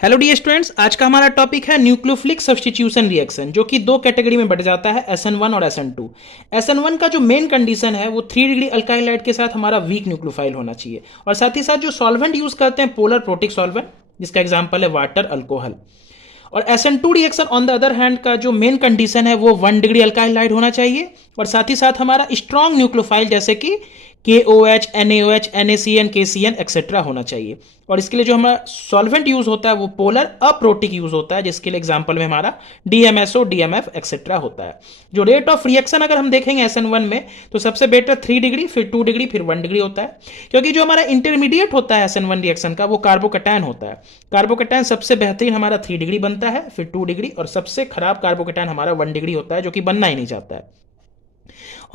Hello dear students, आज का हमारा टॉपिक है न्यूक्लियोफिलिक सब्स्टिट्यूशन रिएक्शन, जो कि दो कैटेगरी में बट जाता है, SN1 और SN2। SN1 का जो मेन कंडीशन है वो 3 डिग्री अल्काइल हाइड के साथ हमारा वीक न्यूक्लियोफाइल होना चाहिए, और साथ ही साथ जो सॉल्वेंट यूज करते हैं पोलर प्रोटिक सॉल्वेंट, जिसका एग्जांपल है वाटर, अल्कोहल। और SN2 reaction on the other hand का जो मेन कंडीशन है वो 1 डिग्री अल्काइल हाइड होना चाहिए, और साथ ही साथ हमारा स्ट्रॉन्ग न्यूक्लियोफाइल जैसे कि KOH, NaOH, NaCN, KCN etcetera होना चाहिए। और इसके लिए जो हमारा सॉल्वेंट यूज होता है वो पोलर अप्रोटिक यूज होता है, जिसके लिए एग्जांपल में हमारा DMSO, DMF एक्सेट्रा होता है। जो रेट ऑफ रिएक्शन अगर हम देखेंगे SN1 में, तो सबसे बेटर 3 डिग्री, फिर 2 डिग्री, फिर 1 डिग्री होता है। क्योंकि जो हमारा इंटरमीडिएट होता है SN1 रिएक्शन का वो कार्बोकैटायन होता है। कार्बोकैटायन सबसे बेहतरीन हमारा 3 डिग्री बनता है, फिर 2 डिग्री, और सबसे खराब कार्बोकैटायन हमारा 1 डिग्री होता है, जो कि बनना ही नहीं चाहता है।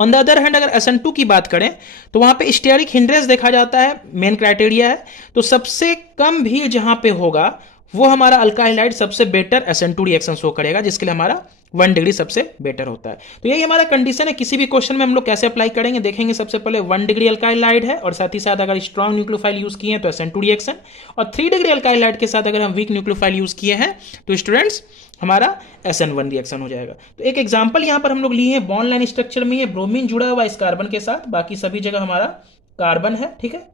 ऑन द अदर हैंड अगर SN2 की बात करें तो वहां पे स्टेरिक हिंड्रेंस देखा जाता है, मेन क्राइटेरिया है। तो सबसे कम भीड़ जहां पे होगा वो हमारा अल्काइल हाइड सबसे बेटर SN2 रिएक्शन शो करेगा, जिसके लिए हमारा 1 डिग्री सबसे बेटर होता है। तो यही हमारा कंडीशन है। किसी भी क्वेश्चन में हम लोग कैसे अप्लाई करेंगे देखेंगे। सबसे पहले 1 डिग्री अल्काइल हाइड है, और साथ ही साथ अगर स्ट्रॉन्ग न्यूक्लियोफाइल यूज किए हैं तो SN2 रिएक्शन, और 3 डिग्री अल्काइल हाइड के साथ अगर हम वीक न्यूक्लियोफाइल यूज किए हैं तो स्टूडेंट्स हमारा SN1 रिएक्शन हो जाएगा। तो एक एग्जांपल यहां पर हम लोग लिए हैं, बॉन्ड लाइन स्ट्रक्चर में ये ब्रोमीन जुड़ा हुआ इस कार्बन के साथ, बाकी सभी जगह हमारा कार्बन है, ठीक है।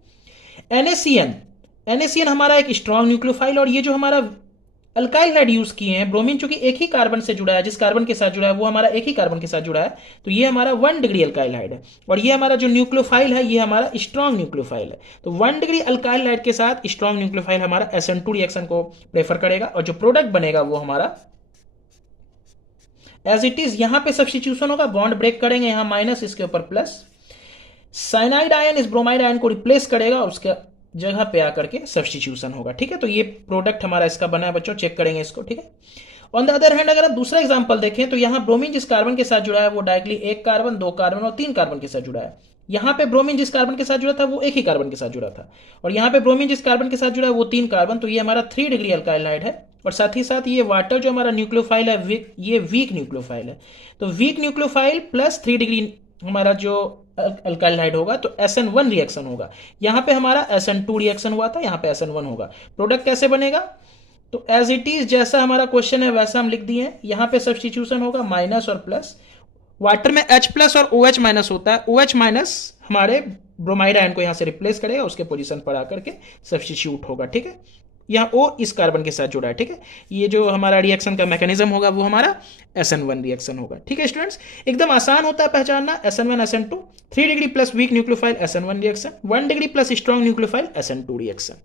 NaCN हमारा एक स्ट्रॉन्ग न्यूक्लियोफाइल, और ये जो हमारा अल्काइल हाइड यूज किए हैं, ब्रोमीन चूंकि एक ही कार्बन से जुड़ा है, जिस कार्बन के साथ जुड़ा है वो हमारा एक ही कार्बन के साथ जुड़ा है, तो ये हमारा 1 डिग्री अल्काइल हाइड है। और ये हमारा जो न्यूक्लियोफाइल है ये हमारा स्ट्रॉन्ग न्यूक्लियोफाइल है। तो 1 डिग्री अल्काइल हाइड के साथ स्ट्रॉन्ग न्यूक्लियोफाइल हमारा SN2 रिएक्शन को प्रेफर करेगा, और जो प्रोडक्ट बनेगा वो हमारा एज इट इज यहां पे सब्स्टिट्यूशन होगा, बॉन्ड ब्रेक करेंगे, यहां माइनस, इसके ऊपर प्लस, साइनाइड आयन इस ब्रोमाइड आयन को रिप्लेस करेगा, उसके जगह पे आकर के सब्स्टिट्यूशन होगा, ठीक है। तो ये प्रोडक्ट हमारा इसका बना है बच्चों, चेक करेंगे इसको, ठीक है। ऑन द अदर हैंड अगर आप दूसरा एग्जांपल देखें तो यहां ब्रोमीन जिस कार्बन के साथ जुड़ा है वो डायरेक्टली एक कार्बन, दो कार्बन और तीन कार्बन के साथ जुड़ा है। यहां पे ब्रोमीन जिस कार्बन के साथ जुड़ा था वो एक ही कार्बन के साथ जुड़ा था, और यहां पे ब्रोमीन जिस कार्बन के साथ जुड़ा है वो तीन कार्बन। तो ये हमारा 3 डिग्री अल्काइल हाइड है, और साथ ही साथ ये वाटर जो हमारा न्यूक्लियोफाइल है ये वीक न्यूक्लियोफाइल है। तो वीक न्यूक्लियोफाइल प्लस 3 डिग्री हमारा जो अल्काइल हाइड होगा तो SN1 रिएक्शन होगा। यहां पे हमारा SN2 रिएक्शन हुआ था, यहां पे SN1 होगा। प्रोडक्ट कैसे बनेगा, तो एज इट इज जैसा हमारा क्वेश्चन है वैसा हम लिख दिए हैं। यहां पे सब्स्टिट्यूशन होगा माइनस और प्लस, वाटर में H प्लस और OH माइनस होता है, OH माइनस हमारे ब्रोमाइड आयन को यहां से रिप्लेस करेगा, उसके पोजीशन पर आकर के सब्स्टिट्यूट होगा, ठीक है। यहाँ O इस कार्बन के साथ जुड़ा है, ठीक है। ये जो हमारा रिएक्शन का मैकेनिज्म होगा वो हमारा SN1 रिएक्शन होगा, ठीक है स्टूडेंट्स। एकदम आसान होता है पहचानना, SN1 SN2, 3 degree plus weak nucleophile SN1 reaction, 1 degree plus strong nucleophile SN2 reaction.